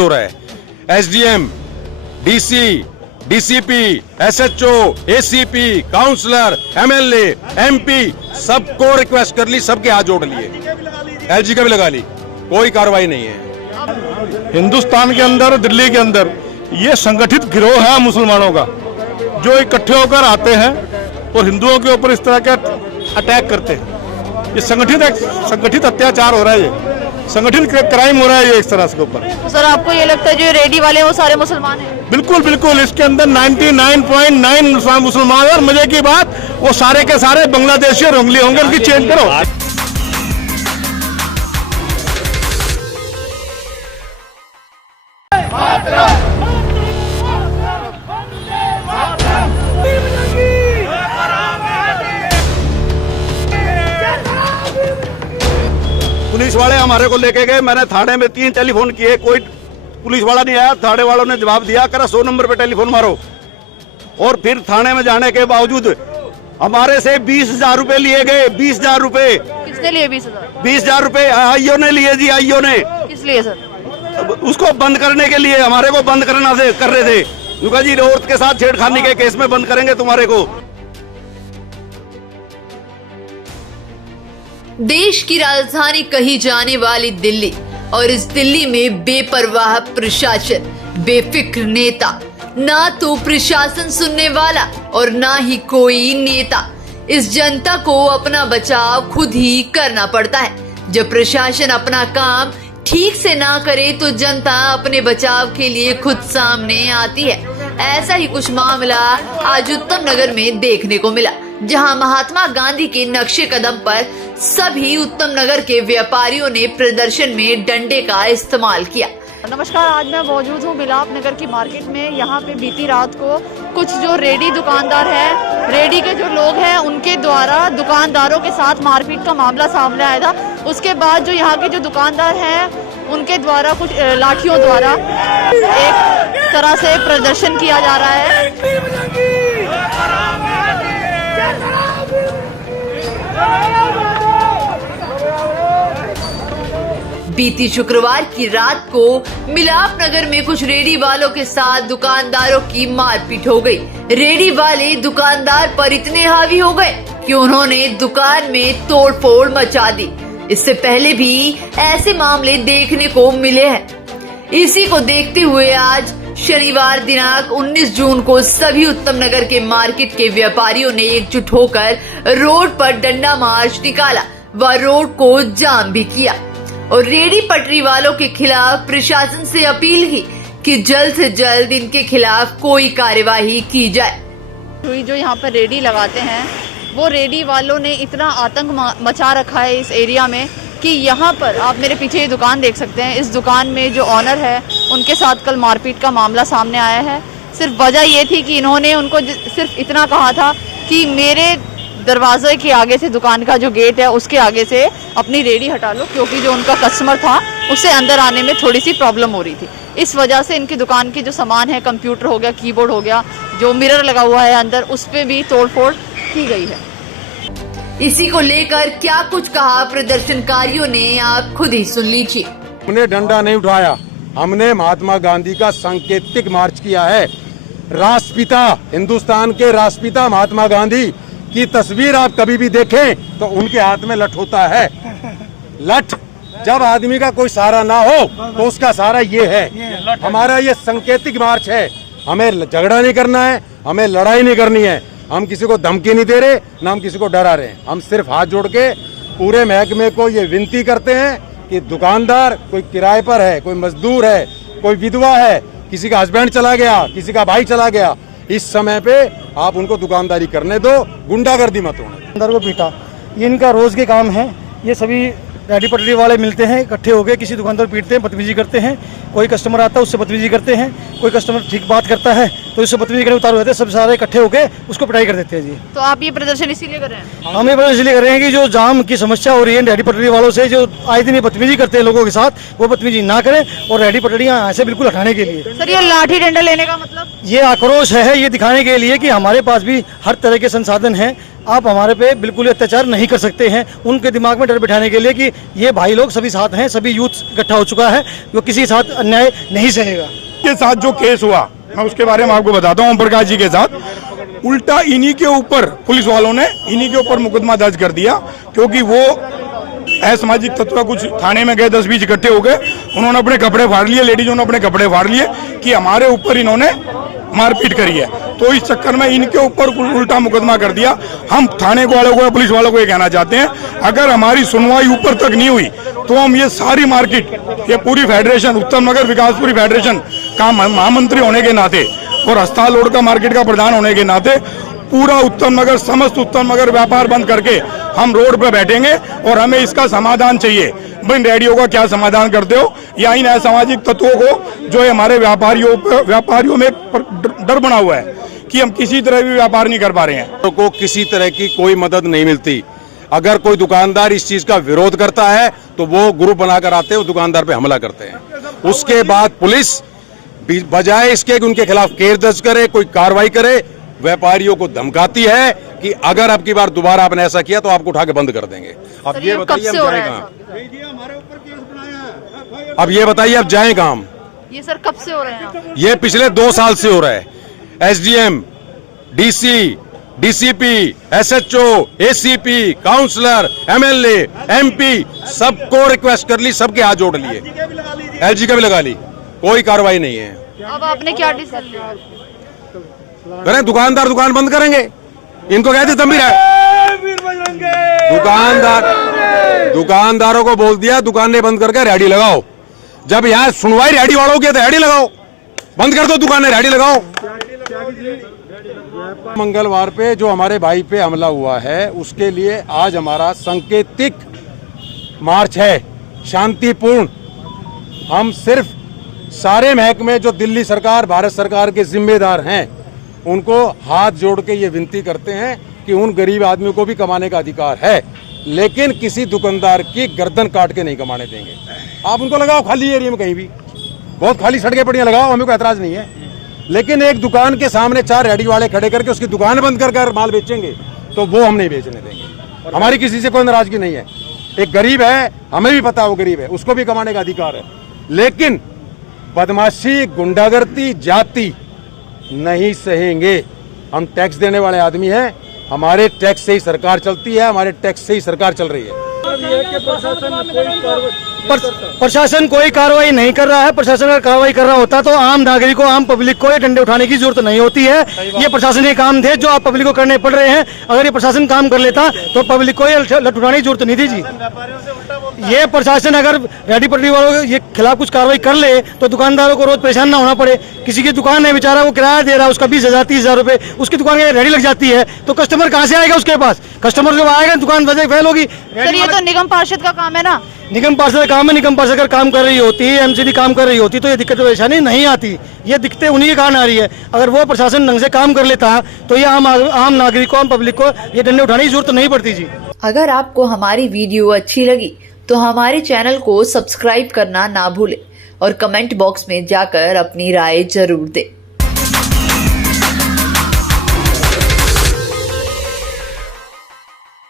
हो रहा है। SDM, DC, DCP, SHO, ACP, councillor, MLA, MP सबको रिक्वेस्ट कर ली, सबके हाथ जोड़ लिए, एलजी का भी लगा ली, कोई कार्रवाई नहीं है। हिंदुस्तान के अंदर, दिल्ली के अंदर ये संगठित गिरोह है मुसलमानों का, जो इकट्ठे होकर आते हैं और हिंदुओं के ऊपर इस तरह के अटैक करते हैं। ये संगठित अत्याचार हो रहा है, ये संगठित क्राइम हो रहा है ये इस तरह के ऊपर। तो सर आपको ये लगता है जो रेडी वाले हैं वो सारे मुसलमान हैं? बिल्कुल बिल्कुल, इसके अंदर 99.9 मुसलमान है। और मजे की बात, वो सारे के सारे बांग्लादेशी और रोंगली होंगे, उनकी चेंज करो। पुलिस वाले हमारे को लेके गए, मैंने थाने में 3 टेलीफोन किए, कोई पुलिस वाला नहीं आया। थाने वालों ने जवाब दिया, करा 100 नंबर पे टेलीफोन मारो। और फिर थाने में जाने के बावजूद हमारे से 20,000 रुपए लिए गए। 20,000 रुपए। किसने लिए 20,000? 20,000 रुपए आईओ ने लिए जी, आईओ ने। किस लिए सर? उसको बंद करने के लिए, हमारे को बंद करना से कर रहे थे। उनका जी औरत के साथ छेड़खानी के केस में बंद करेंगे तुम्हारे को। देश की राजधानी कही जाने वाली दिल्ली, और इस दिल्ली में बेपरवाह प्रशासन, बेफिक्र नेता, ना तो प्रशासन सुनने वाला और ना ही कोई नेता। इस जनता को अपना बचाव खुद ही करना पड़ता है। जब प्रशासन अपना काम ठीक से ना करे तो जनता अपने बचाव के लिए खुद सामने आती है। ऐसा ही कुछ मामला आज उत्तम नगर में देखने को मिला, जहां महात्मा गांधी के नक्शे कदम पर सभी उत्तम नगर के व्यापारियों ने प्रदर्शन में डंडे का इस्तेमाल किया। नमस्कार, आज मैं मौजूद हूँ मिलाप नगर की मार्केट में। यहाँ पे बीती रात को कुछ जो रेडी दुकानदार हैं, रेडी के जो लोग हैं, उनके द्वारा दुकानदारों के साथ मारपीट का मामला सामने आया था। उसके बाद जो यहाँ के जो दुकानदार हैं, उनके द्वारा कुछ लाठियों द्वारा एक तरह से प्रदर्शन किया जा रहा है। बीती शुक्रवार की रात को मिलाप नगर में कुछ रेडी वालों के साथ दुकानदारों की मारपीट हो गई। रेडी वाले दुकानदार पर इतने हावी हो गए कि उन्होंने दुकान में तोड़फोड़ मचा दी। इससे पहले भी ऐसे मामले देखने को मिले हैं। इसी को देखते हुए आज शनिवार दिनांक 19 जून को सभी उत्तम नगर के मार्केट के व्यापारियों ने एकजुट होकर रोड पर डंडा मार्च निकाला व रोड को जाम भी किया और रेडी पटरी वालों के खिलाफ प्रशासन से अपील की कि जल्द से जल्द इनके खिलाफ कोई कार्यवाही की जाए। जो यहाँ पर रेडी लगाते हैं, वो रेडी वालों ने इतना आतंक मचा रखा है इस एरिया में कि यहाँ पर आप मेरे पीछे ये दुकान देख सकते हैं। इस दुकान में जो ऑनर है, उनके साथ कल मारपीट का मामला सामने आया है। सिर्फ वजह ये थी कि इन्होंने उनको सिर्फ इतना कहा था कि मेरे दरवाजे के आगे से, दुकान का जो गेट है उसके आगे से अपनी रेडी हटा लो, क्योंकि जो उनका कस्टमर था उसे अंदर आने में थोड़ी सी प्रॉब्लम हो रही थी। इस वजह से इनकी दुकान के जो सामान है, कंप्यूटर हो गया, कीबोर्ड हो गया, जो मिरर लगा हुआ है अंदर, उस पे भी तोड़फोड़ की गई है। इसी को लेकर क्या कुछ कहा प्रदर्शनकारियों ने, आप खुद ही सुन लीजिए। हमने डंडा नहीं उठाया, हमने महात्मा गांधी का सांकेतिक मार्च किया है। राष्ट्रपिता, हिंदुस्तान के राष्ट्रपिता महात्मा गांधी की तस्वीर आप कभी भी देखें तो उनके हाथ में लठ होता है। लठ, जब आदमी का कोई सहारा ना हो तो उसका सहारा ये है। हमारा ये सांकेतिक मार्च है। हमें झगड़ा नहीं करना है, हमें लड़ाई नहीं करनी है। हम किसी को धमकी नहीं दे रहे, ना हम किसी को डरा रहे हैं। हम सिर्फ हाथ जोड़ के पूरे महकमे को ये विनती करते हैं कि दुकानदार, कोई किराए पर है, कोई मजदूर है, कोई विधवा है, किसी का हस्बैंड चला गया, किसी का भाई चला गया, इस समय पे आप उनको दुकानदारी करने दो, गुंडागर्दी मत होने। दुकानदार को पीटा, ये इनका रोज के काम है। ये सभी रेडी पटरी वाले मिलते हैं, इकट्ठे हो गए, किसी दुकानदार पीटते हैं, बदतमीजी करते हैं। कोई कस्टमर आता है उससे बदतमीजी करते हैं, कोई कस्टमर ठीक बात करता है तो उससे बदतमीजी करने उतारू रहते हैं। सब सारे इकट्ठे होकर उसको पिटाई कर देते हैं जी। तो आप ये प्रदर्शन इसीलिए कर रहे हैं? हम ये प्रदर्शन इसलिए कर रहे हैं कि जो जाम की समस्या हो रही है रेडी पटरी वालों से, जो आए दिन बदतमीजी करते हैं लोगों के साथ, वो बदतमीजी ना करें और रेडी पटरियां ऐसे बिल्कुल हटाने के लिए। सर, ये लाठी डंडा लेने का मतलब? ये आक्रोश है, ये दिखाने के लिए कि हमारे पास भी हर तरह के संसाधन हैं। आप हमारे पे बिल्कुल अत्याचार नहीं कर सकते हैं। उनके दिमाग में डर बिठाने के लिए कि ये भाई लोग सभी साथ हैं, सभी यूथ इकट्ठा हो चुका है, वो किसी के साथ अन्याय नहीं सहेगा। के साथ जो केस हुआ मैं उसके बारे में आपको बताता हूँ। ओम प्रकाश जी के साथ उल्टा इन्हीं के ऊपर पुलिस वालों ने इन्हीं के ऊपर मुकदमा दर्ज कर दिया, क्योंकि वो असामाजिक तत्व कुछ थाने में गए, 10-20 इकट्ठे हो गए, उन्होंने अपने कपड़े फाड़ लिए, लेडीजों ने अपने कपड़े फाड़ लिए कि हमारे ऊपर इन्होंने मारपीट करी है। तो इस चक्कर में इनके ऊपर उल्टा मुकदमा कर दिया। हम थाने वालों को, पुलिस वालों को ये कहना चाहते हैं, अगर हमारी सुनवाई ऊपर तक नहीं हुई तो हम ये सारी मार्केट, ये पूरी फेडरेशन, उत्तम नगर विकासपुरी फेडरेशन का महामंत्री होने के नाते और हस्ताल रोड का मार्केट का प्रधान होने के नाते पूरा उत्तम नगर, समस्त उत्तम नगर व्यापार बंद करके हम रोड पे बैठेंगे और हमें इसका समाधान चाहिए। भाई रेडियो का क्या समाधान करते हो, या इन असामाजिक तत्वों को जो हमारे व्यापारियों में एक डर बना हुआ है कि हम किसी तरह भी व्यापार नहीं कर पा रहे हैं। तो को किसी तरह की कोई मदद नहीं मिलती। अगर कोई दुकानदार इस चीज का विरोध करता है तो वो ग्रुप बनाकर आते हैं, उस दुकानदार पे हमला करते हैं। उसके बाद पुलिस बजाय इसके कि उनके खिलाफ केस दर्ज करे, कोई कार्रवाई करे, व्यापारियों को धमकाती है कि अगर अब की बार दोबारा आपने ऐसा किया तो आपको उठा के बंद कर देंगे। अब ये बताइए हम जाएं कहाँ? अब ये बताइए अब जाएं कहाँ हम? ये सर कब से हो रहे हैं? ये पिछले 2 साल से हो रहा है। SDM, DC, DCP, SHO, ACP, councillor, MLA, MP सबको रिक्वेस्ट कर ली, सबके हाथ जोड़ लिए, एलजी का भी लगा ली, कोई कार्रवाई नहीं है। अब आपने क्या डिसीजन लिया? करें दुकानदार दुकान बंद करेंगे, इनको कहते दम भी दुकानदारों को बोल दिया दुकानें बंद करके रेडी लगाओ। जब यहाँ सुनवाई रेडी वालों की है तो रेडी लगाओ, बंद कर दो दुकानें, रेडी लगाओ। मंगलवार पे जो हमारे भाई पे हमला हुआ है उसके लिए आज हमारा सांकेतिक मार्च है, शांतिपूर्ण। हम सिर्फ सारे महकमे जो दिल्ली सरकार, भारत सरकार के जिम्मेदार हैं उनको हाथ जोड़ के ये विनती करते हैं कि उन गरीब आदमियों को भी कमाने का अधिकार है, लेकिन किसी दुकानदार की गर्दन काट के नहीं कमाने देंगे। आप उनको लगाओ खाली एरिया में, कहीं भी बहुत खाली सड़कें पड़ियाँ लगाओ, हमें कोई एतराज नहीं है, लेकिन एक दुकान के सामने 4 रेडी वाले खड़े करके उसकी दुकान बंद कर माल बेचेंगे तो वो हम नहीं बेचने देंगे। हमारी किसी से कोई नाराजगी नहीं है। एक गरीब है, हमें भी पता है वो गरीब है, उसको भी कमाने का अधिकार है, लेकिन बदमाशी, गुंडागर्दी, जाति नहीं सहेंगे। हम टैक्स देने वाले आदमी हैं, हमारे टैक्स से ही सरकार चलती है, हमारे टैक्स से ही सरकार चल रही है। प्रशासन कोई कार्रवाई नहीं कर रहा है। प्रशासन अगर कार्रवाई कर रहा होता तो आम नागरिक को, आम पब्लिक को ये डंडे उठाने की जरूरत नहीं होती है। ये प्रशासन के काम थे जो आप पब्लिक को करने पड़ रहे हैं। अगर ये प्रशासन काम कर लेता तो पब्लिक को ये लठ उठाने की जरूरत नहीं थी जी। ये प्रशासन अगर रेडी पटरी वालों के खिलाफ कुछ कार्रवाई कर ले तो दुकानदारों को रोज परेशान ना होना पड़े। किसी की दुकान है बेचारा, वो किराया दे रहा है, उसका 20,000 30,000 रुपए उसकी दुकान में रेडी लग जाती है, तो कस्टमर कहाँ से आएगा उसके पास? कस्टमर जब आएगा दुकान फेल होगी। सर ये तो निगम पार्षद का काम है ना। निगम पार्षद का काम है। निगम पार्षद अगर काम कर रही होती, एमसीडी काम कर रही होती तो ये दिक्कत परेशानी नहीं आती। ये दिक्कतें उन्हीं के कारण आ रही है। अगर वो प्रशासन ढंग से काम कर लेता तो ये आम नागरिक को, आम पब्लिक को ये डंडे उठाने की जरूरत नहीं पड़ती जी। अगर आपको हमारी वीडियो अच्छी लगी तो हमारे चैनल को सब्सक्राइब करना ना भूलें और कमेंट बॉक्स में जाकर अपनी राय जरूर दें।